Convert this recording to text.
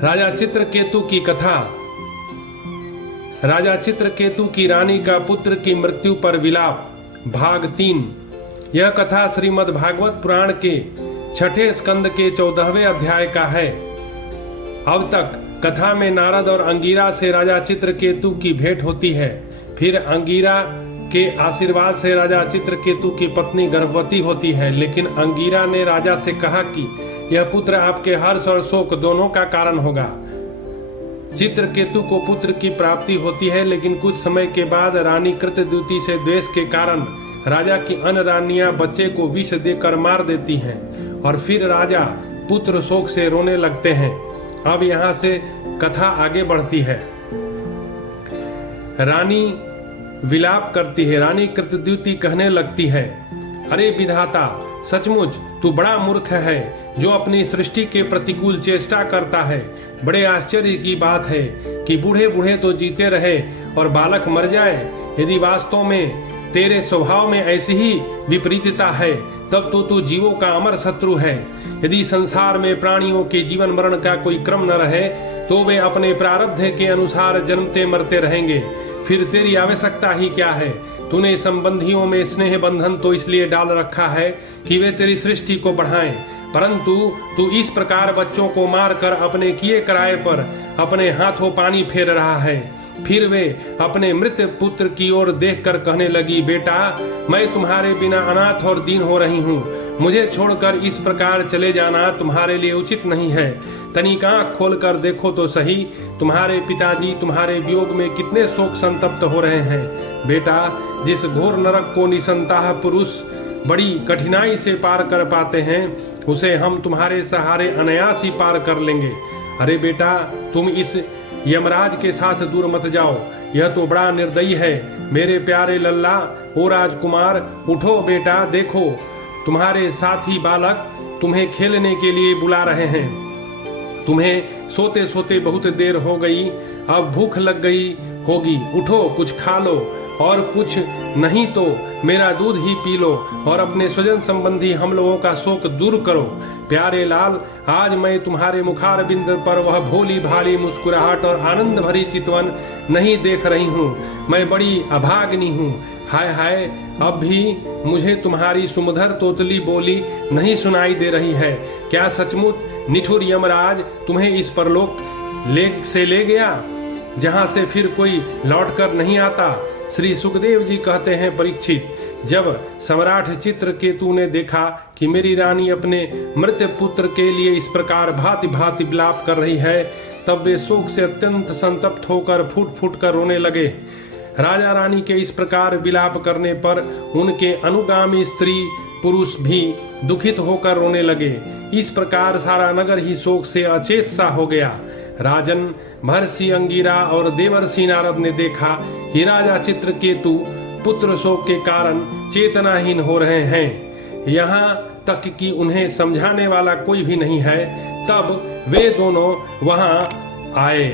राजा चित्रकेतु की कथा। राजा चित्रकेतु की रानी का पुत्र की मृत्यु पर विलाप, भाग 3। यह कथा श्रीमद् भागवत पुराण के 6ठे स्कंद के 14वें अध्याय का है। अब तक कथा में नारद और अंगिरा से राजा चित्रकेतु की भेंट होती है। फिर अंगिरा के आशीर्वाद से राजा चित्रकेतु की पत्नी गर्भवती होती है, लेकिन अंगिरा ने राजा से कहा कि यह पुत्र आपके हर्ष और शोक दोनों का कारण होगा। चित्रकेतु को पुत्र की प्राप्ति होती है, लेकिन कुछ समय के बाद रानी कृतद्युति से द्वेष के कारण राजा की अन्य रानियां बच्चे को विष देकर मार देती हैं और फिर राजा पुत्र शोक से रोने लगते हैं। अब यहाँ से कथा आगे बढ़ती है। रानी विलाप करती है। रानी कृतद्युति कहने लगती है, अरे विधाता, सचमुच तू बड़ा मूर्ख है जो अपनी सृष्टि के प्रतिकूल चेष्टा करता है। बड़े आश्चर्य की बात है कि बूढ़े बूढ़े तो जीते रहे और बालक मर जाए। यदि वास्तव में तेरे स्वभाव में ऐसी ही विपरीतता है, तब तो तू जीवों का अमर शत्रु है। यदि संसार में प्राणियों के जीवन मरण का कोई क्रम न रहे, तो वे अपने प्रारब्ध के अनुसार जन्मते मरते रहेंगे। फिर तेरी आवश्यकता ही क्या है? तूने संबंधियों में स्नेह बंधन तो इसलिए डाल रखा है कि वे तेरी सृष्टि को बढ़ाएं, परंतु तू इस प्रकार बच्चों को मारकर अपने किए कराए पर अपने हाथों पानी फेर रहा है। फिर वे अपने मृत पुत्र की ओर देखकर कहने लगी, बेटा, मैं तुम्हारे बिना अनाथ और दीन हो रही हूँ। मुझे छोड़कर इस प्रकार चले जाना तुम्हारे लिए उचित नहीं है। तनिक आंख खोलकर देखो तो सही, तुम्हारे पिताजी तुम्हारे वियोग में कितने शोक संतप्त हो रहे हैं। बेटा, जिस घोर नरक को निसंताह पुरुष बड़ी कठिनाई से पार कर पाते हैं, उसे हम तुम्हारे सहारे अनायास ही पार कर लेंगे। अरे बेटा, तुम इस यमराज के साथ दूर मत जाओ, यह तो बड़ा निर्दयी है। मेरे प्यारे लल्ला, ओ राजकुमार, उठो बेटा, देखो तुम्हारे साथी बालक तुम्हें खेलने के लिए बुला रहे हैं। तुम्हें सोते सोते बहुत देर हो गई, अब भूख लग गई होगी। उठो, कुछ खा लो, और कुछ नहीं तो मेरा दूध ही पी लो और अपने स्वजन संबंधी हम लोगों का शोक दूर करो। प्यारे लाल, आज मैं तुम्हारे मुखार बिंद पर वह भोली भाली मुस्कुराहट और आनंद भरी चितवन नहीं देख रही हूँ। मैं बड़ी अभाग्नि हूँ। हाय हाय, अब भी मुझे तुम्हारी सुमधुर तोतली बोली नहीं सुनाई दे रही है। क्या सचमुच निठुर यमराज तुम्हें इस परलोक से ले गया, जहाँ से फिर कोई लौटकर नहीं आता? श्री सुखदेव जी कहते हैं, परीक्षित, जब सम्राट चित्रकेतु ने देखा कि मेरी रानी अपने मृत पुत्र के लिए इस प्रकार भांति भांति विलाप कर रही है, तब वे शोक से अत्यंत संतप्त होकर फूट फूट कर रोने लगे। राजा रानी के इस प्रकार विलाप करने पर उनके अनुगामी स्त्री पुरुष भी दुखित होकर रोने लगे। इस प्रकार सारा नगर ही शोक से अचेत सा हो गया। राजन, महर्षि अंगिरा और देवर्षि नारद ने देखा कि राजा चित्रकेतु पुत्र शोक के कारण चेतनाहीन हो रहे हैं, यहाँ तक कि उन्हें समझाने वाला कोई भी नहीं है। तब वे दोनों वहां आए।